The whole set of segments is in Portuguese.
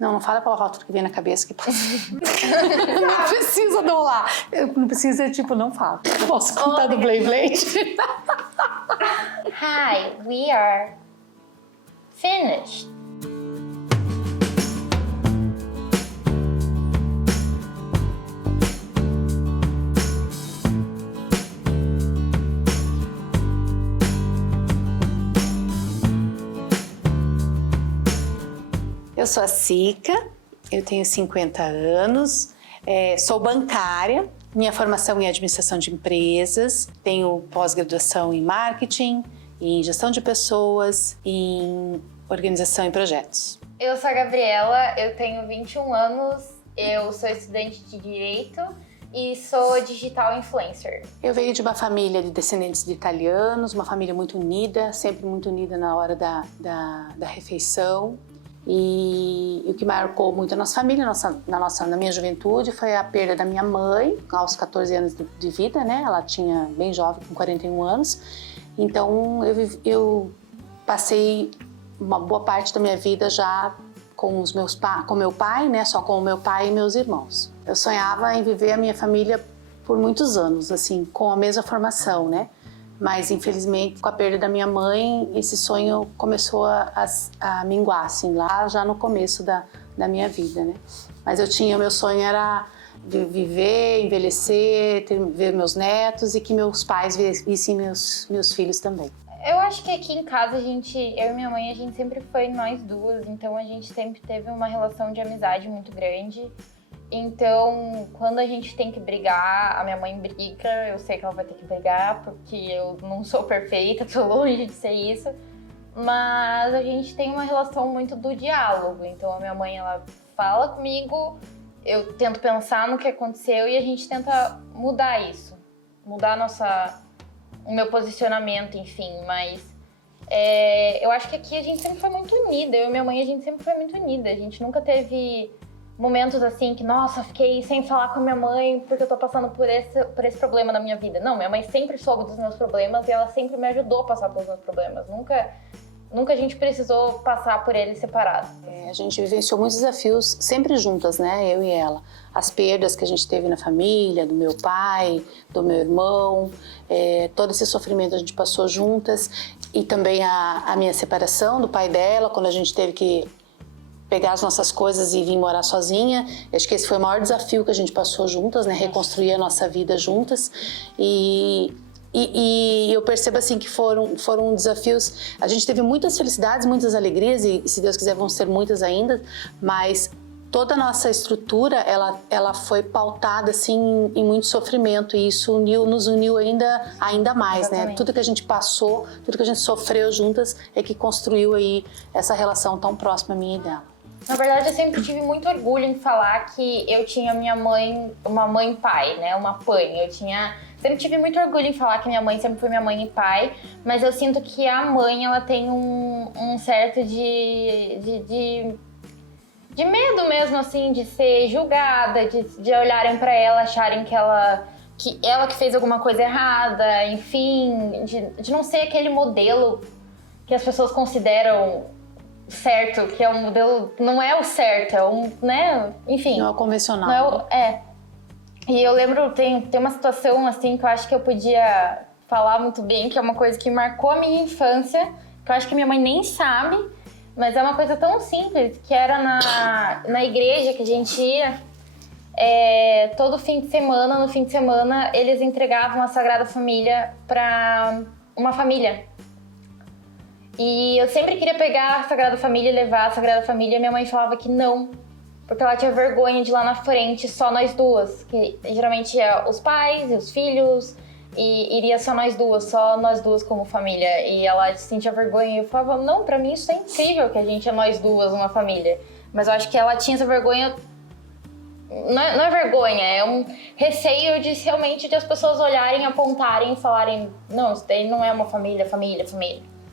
Não fala palavrão, tudo que vem na cabeça que passa. Não precisa dolar. Não precisa, tipo, não fala. Posso contar do Blade Blade? Hi, we are finished. Eu sou a Sica, eu tenho 50 anos, sou bancária, minha formação é em administração de empresas, tenho pós-graduação em marketing, em gestão de pessoas, em organização e projetos. Eu sou a Gabriela, eu tenho 21 anos, eu sou estudante de Direito e sou digital influencer. Eu venho de uma família de descendentes de italianos, uma família muito unida, sempre muito unida na hora da refeição. E o que marcou muito a nossa família, na minha juventude, foi a perda da minha mãe, aos 14 anos de vida, né? Ela tinha bem jovem, com 41 anos. Então, eu passei uma boa parte da minha vida já com meu pai, né? Só com o meu pai e meus irmãos. Eu sonhava em viver a minha família por muitos anos, assim, com a mesma formação, né? Mas, infelizmente, com a perda da minha mãe, esse sonho começou a minguar, assim, lá já no começo da minha vida, né? Mas o meu sonho era viver, envelhecer, ver meus netos e que meus pais vissem meus filhos também. Eu acho que aqui em casa, eu e minha mãe, a gente sempre foi nós duas, então a gente sempre teve uma relação de amizade muito grande. Então, quando a gente tem que brigar, a minha mãe briga, eu sei que ela vai ter que brigar, porque eu não sou perfeita, tô longe de ser isso. Mas a gente tem uma relação muito do diálogo. Então, a minha mãe, ela fala comigo, eu tento pensar no que aconteceu e a gente tenta mudar isso. Mudar o meu posicionamento, enfim. Mas eu acho que aqui a gente sempre foi muito unida. Eu e minha mãe, a gente sempre foi muito unida. A gente nunca teve momentos assim que, nossa, fiquei sem falar com a minha mãe porque eu tô passando por esse problema na minha vida. Não, minha mãe sempre soube dos meus problemas e ela sempre me ajudou a passar pelos meus problemas. Nunca a gente precisou passar por eles separados. A gente vivenciou muitos desafios sempre juntas, né, eu e ela. As perdas que a gente teve na família, do meu pai, do meu irmão, todo esse sofrimento a gente passou juntas. E também a minha separação do pai dela, quando a gente teve que pegar as nossas coisas e vir morar sozinha. Acho que esse foi o maior desafio que a gente passou juntas, né? Reconstruir a nossa vida juntas. E eu percebo assim que foram desafios. A gente teve muitas felicidades, muitas alegrias e se Deus quiser vão ser muitas ainda, mas toda a nossa estrutura, ela foi pautada assim em muito sofrimento e isso nos uniu ainda mais, exatamente, né? Tudo que a gente passou, tudo que a gente sofreu juntas é que construiu aí essa relação tão próxima minha e dela. Na verdade, eu sempre tive muito orgulho em falar que eu tinha uma mãe e pai, né? Uma PAN. Sempre tive muito orgulho em falar que minha mãe sempre foi minha mãe e pai, mas eu sinto que a mãe, ela tem um certo de medo mesmo, assim, de ser julgada, de olharem pra ela, acharem que ela que fez alguma coisa errada, enfim, de não ser aquele modelo que as pessoas consideram certo, que é um modelo, não é o certo, é um, né, enfim. Não é o convencional. Não E eu lembro, tem uma situação, assim, que eu acho que eu podia falar muito bem, que é uma coisa que marcou a minha infância, que eu acho que minha mãe nem sabe, mas é uma coisa tão simples, que era na igreja que a gente ia, todo fim de semana, no fim de semana, eles entregavam a Sagrada Família para uma família. E eu sempre queria pegar a Sagrada Família e levar a Sagrada Família, e minha mãe falava que não, porque ela tinha vergonha de ir lá na frente só nós duas, que geralmente ia os pais e os filhos, e iria só nós duas como família, e ela sentia vergonha, e eu falava, não, pra mim isso é incrível que a gente é nós duas, uma família, mas eu acho que ela tinha essa vergonha, não é vergonha, é um receio de realmente de as pessoas olharem, apontarem e falarem, não, isso daí não é uma família.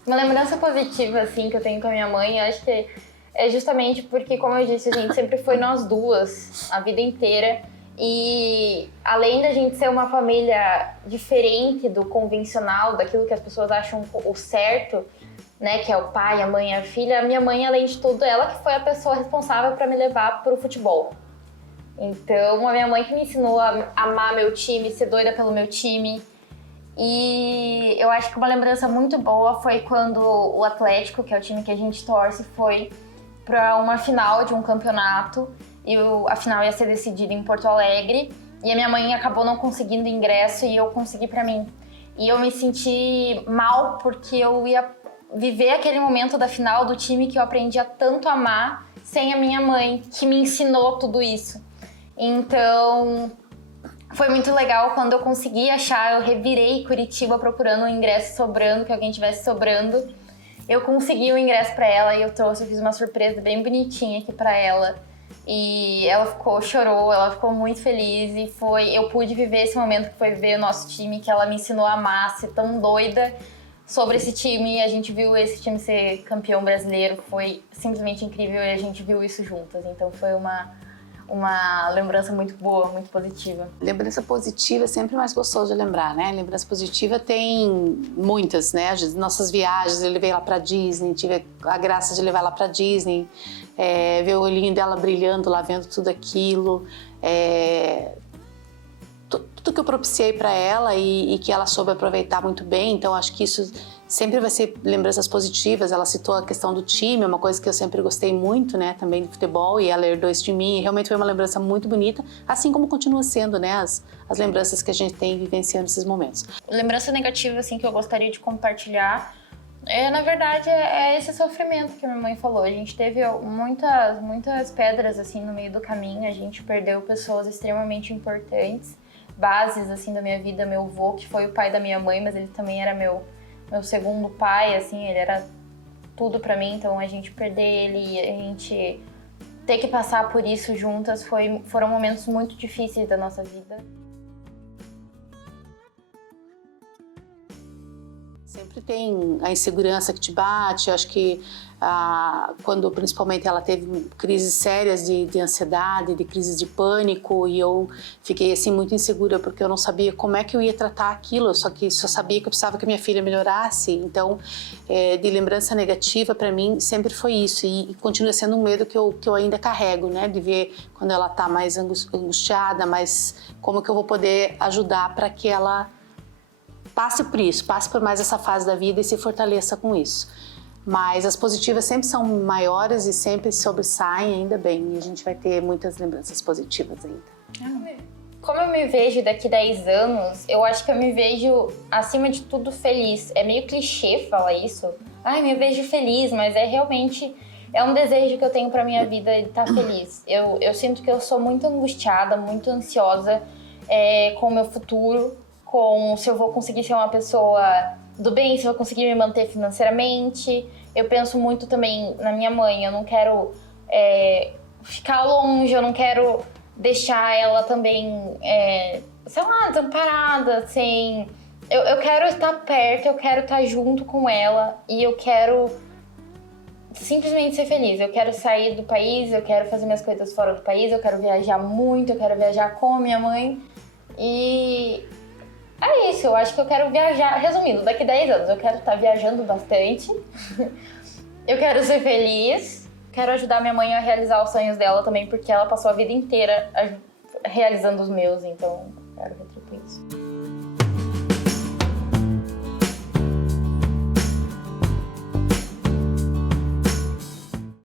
Uma lembrança positiva, assim, que eu tenho com a minha mãe, eu acho que é justamente porque, como eu disse, a gente sempre foi nós duas, a vida inteira. E além da gente ser uma família diferente do convencional, daquilo que as pessoas acham o certo, né, que é o pai, a mãe e a filha, a minha mãe, além de tudo, ela que foi a pessoa responsável para me levar pro futebol. Então, a minha mãe que me ensinou a amar meu time, ser doida pelo meu time. E eu acho que uma lembrança muito boa foi quando o Atlético, que é o time que a gente torce, foi para uma final de um campeonato. E a final ia ser decidida em Porto Alegre. E a minha mãe acabou não conseguindo ingresso e eu consegui para mim. E eu me senti mal porque eu ia viver aquele momento da final do time que eu aprendi a tanto amar sem a minha mãe, que me ensinou tudo isso. Então, foi muito legal quando eu consegui achar, eu revirei Curitiba procurando um ingresso sobrando, que alguém tivesse sobrando. Eu consegui o ingresso para ela e eu fiz uma surpresa bem bonitinha aqui para ela. E ela chorou, ela ficou muito feliz e eu pude viver esse momento que foi ver o nosso time, que ela me ensinou a amar, ser tão doida sobre esse time. A gente viu esse time ser campeão brasileiro, foi simplesmente incrível e a gente viu isso juntas. Então foi uma lembrança muito boa, muito positiva. Lembrança positiva é sempre mais gostoso de lembrar, né? Lembrança positiva tem muitas, né? As nossas viagens, eu levei ela pra Disney, tive a graça de levar ela pra Disney, ver o olhinho dela brilhando lá, vendo tudo aquilo, tudo que eu propiciei para ela e que ela soube aproveitar muito bem. Então acho que isso sempre vai ser lembranças positivas. Ela citou a questão do time, é uma coisa que eu sempre gostei muito, né, também do futebol, e ela herdou isso de mim, e realmente foi uma lembrança muito bonita, assim como continua sendo, né, as lembranças que a gente tem vivenciando esses momentos. Lembrança negativa, assim, que eu gostaria de compartilhar, na verdade, é esse sofrimento que minha mãe falou. A gente teve muitas pedras, assim, no meio do caminho, a gente perdeu pessoas extremamente importantes, bases, assim, da minha vida. Meu avô, que foi o pai da minha mãe, mas ele também era meu segundo pai, assim, ele era tudo pra mim. Então a gente perder ele e a gente ter que passar por isso juntas foram momentos muito difíceis da nossa vida. Sempre tem a insegurança que te bate. Eu acho que quando principalmente ela teve crises sérias de ansiedade, de crises de pânico, e eu fiquei assim muito insegura porque eu não sabia como é que eu ia tratar aquilo, só sabia que eu precisava que a minha filha melhorasse. Então, de lembrança negativa para mim sempre foi isso, e continua sendo um medo que eu ainda carrego, né, de ver quando ela tá mais angustiada, mas como que eu vou poder ajudar para que ela passe por isso, passe por mais essa fase da vida e se fortaleça com isso. Mas as positivas sempre são maiores e sempre sobressaem, ainda bem. E a gente vai ter muitas lembranças positivas ainda. Como eu me vejo daqui 10 anos, eu acho que eu me vejo, acima de tudo, feliz. É meio clichê falar isso. Me vejo feliz, mas realmente um desejo que eu tenho pra minha vida de estar feliz. Eu sinto que eu sou muito angustiada, muito ansiosa com o meu futuro, com se eu vou conseguir ser uma pessoa do bem, se eu vou conseguir me manter financeiramente. Eu penso muito também na minha mãe. Eu não quero ficar longe, eu não quero deixar ela também, desamparada, sem... Eu quero estar perto, eu quero estar junto com ela e eu quero simplesmente ser feliz. Eu quero sair do país, eu quero fazer minhas coisas fora do país, eu quero viajar muito, eu quero viajar com a minha mãe e... é isso, eu acho que eu quero viajar. Resumindo, daqui 10 anos eu quero estar viajando bastante. Eu quero ser feliz. Quero ajudar minha mãe a realizar os sonhos dela também, porque ela passou a vida inteira realizando os meus. Então, quero retribuir isso.